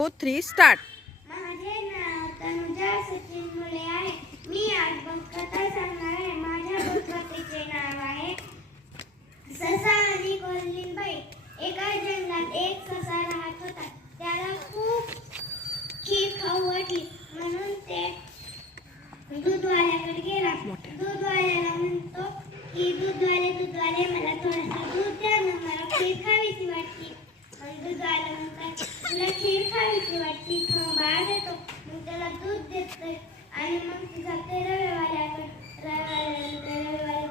3 start. माझे नाव तनुजा सचिन मुले आहे. मी आज कथा सांगणार आहे. माझ्या कथेचे नाव आहे ससा आणि कोल्हीबाई. एका जंगलात एक ससा राहत होता. त्याला खूप खीर खाऊ वाटली म्हणून ते दूधवाल्याकडे गेला. दूधवाल्याला म्हणतो की दूधवाले मला थोडंसं दूध द्या ना, मला खीर खावीशी वाटली. मग दूधवाला म्हणतात तुला खीर खावीशी वाटली, बाळ देतो. मग त्याला दूध देतोय आणि मग ती जाते रवेवाल्याकडे. रवेवाले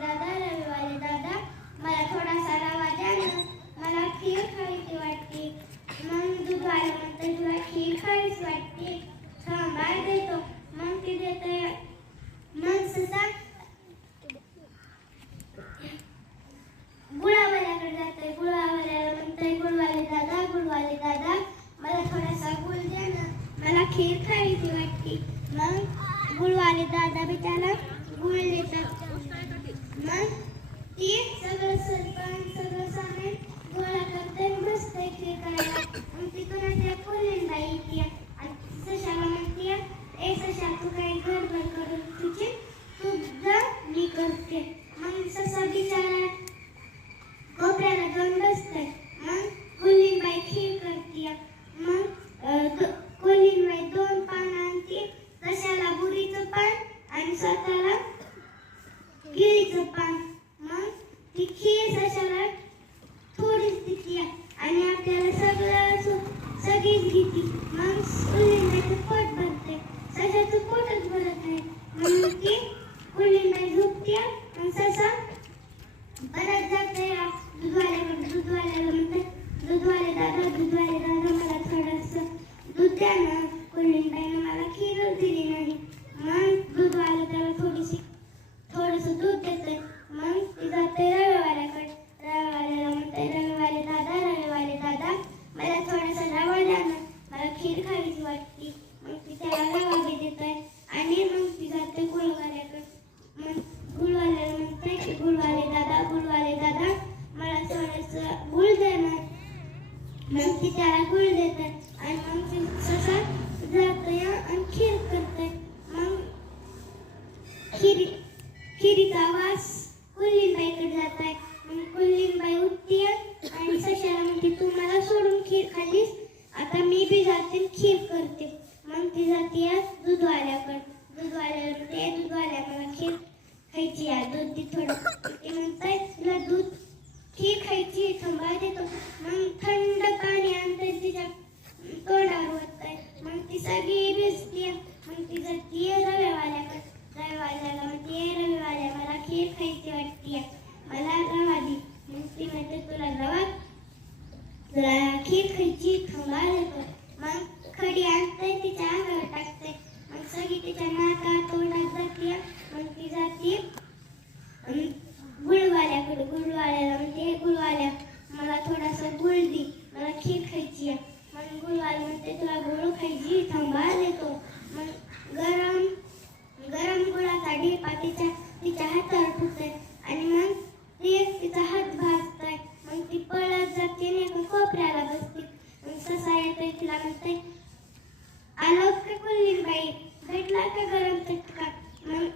दादा मला थोडासा रवा द्या ना, मला खीर खावीशी वाटली. मग दूधवाला म्हणतो तुला खीर खावीशी वाटली, बाळ देतो. मग ती देतोय. मग ससा गुळावाल्याकडे जातोय. गुळावाल्याला म्हणतोय गुळवाले दादा मला थोडासा गुळ द्या ना, मला खीर खावीशी वाटली. मग गुळवाले दादा बी त्याला गुळ देतात. मग ती सगळं सामान गोळा करते बसते खीर करायला. मग तिथून त्या कोल्हीबाई येते आणि सशाला म्हणते ए सशा तू काही गडबड करून तुझी तू जा, मी करते. मग ससा बिचारा कोपऱ्याला जाऊन बसते. मग कोल्हीबाई खीर करते. मग कोल्हीबाई 2 पान आणते, सशाला बुरीचं पान आणि स्वतःला केळीचं पान. मग ती खीर सशाला थोडीच देते आणि आपल्याला सगळीच घेते. मग कोल्हीबाईचं पोट भरते, सशाचं पोटच भरत नाही. मग ती कोल्हीबाई झोपते आणि ससा परत जाते दूधवाल्याकडे. दूधवाल्याला म्हणतात दूधवाले दादा मला थोडंसं दूध द्या ना, कोल्हीबाईनं मला खीर दिली नाही. मग दूधवाला त्याला थोडंसं दूध देते. मग ती जाते रवेवाल्याकडे. रवेवाल्याला म्हणते रवेवाले दादा मला थोडासा रवा द्या ना, मला खीर खावीशी वाटली. मग ती त्याला रवा बी देते आणि मग ती जाते गुळवाल्याकडे. मग गुळवाल्याला म्हणते की गुळवाले दादा मला थोडंसं गुळ दे ना. मग ती त्याला गुळ देते आणि मग ती ससा जाते आणि खीर करते. मग खिरीचा वास कोल्हीबाईकडे जात आहे. मग कोल्हीबाई उठते आणि सशाला म्हणते तू मला सोडून खीर खाल्लीस, आता मी बी जाते खीर करते. मग ती जाते दूधवाल्याकडे. दूधवाल्याला म्हणते दूधवाल्या मला खीर खायची आहे, दूध दे थोडं. ते म्हणताय तुला दूध खीर खायची, थांबा देतो. मग थंड पाणी आणते तिच्या तोंडावर ओतताय. मग ती सगळी भिजते. मग ती जाते रवेवाल्याकडे. रवेवाल्याला म्हणते रवेवाल्या मला खीर खायची वाटते, मला रवा दे. मग ती म्हणते तुला खीर खायची, थांबा देतो. मग खडी आणते तिच्या अंगावर टाकते. मग सगळी तिच्या नाका तोंडात जाते. मग ती जाते गुळवाल्याकडे. गुळवाल्याला म्हणते गुळवाल्या मला थोडासा गुळ दे, मला खीर खायची आहे. मग गुळवाला म्हणते तुला गुळ खायची, थांबा देतो. मग गरम गुळाचा ढेपा तिच्या हातावर ठेवते आणि मग ते तिचा हात भाजताय. मग ती पळत जाते आणि एका कोपऱ्याला बसते. मग ससा येतोय, तिला म्हणते आलो का कोल्हीबाई, भेटला का गरम चटका. मग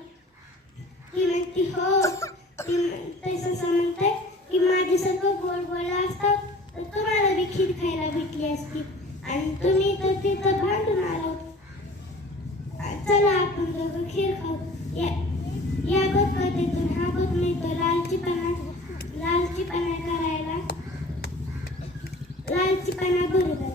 ती म्हणते हो. ती म्हणते ससा म्हणते की माझे सगळं गोड गोड असतात तर तुम्हाला बी खीर खायला भेटली असती आणि तुम्ही तर तिथं भांडून आलो. चला आपण दोघं खीर खाऊ. या बघ कधीतून हा बघ मिळतो लालचीपणा बरोबर.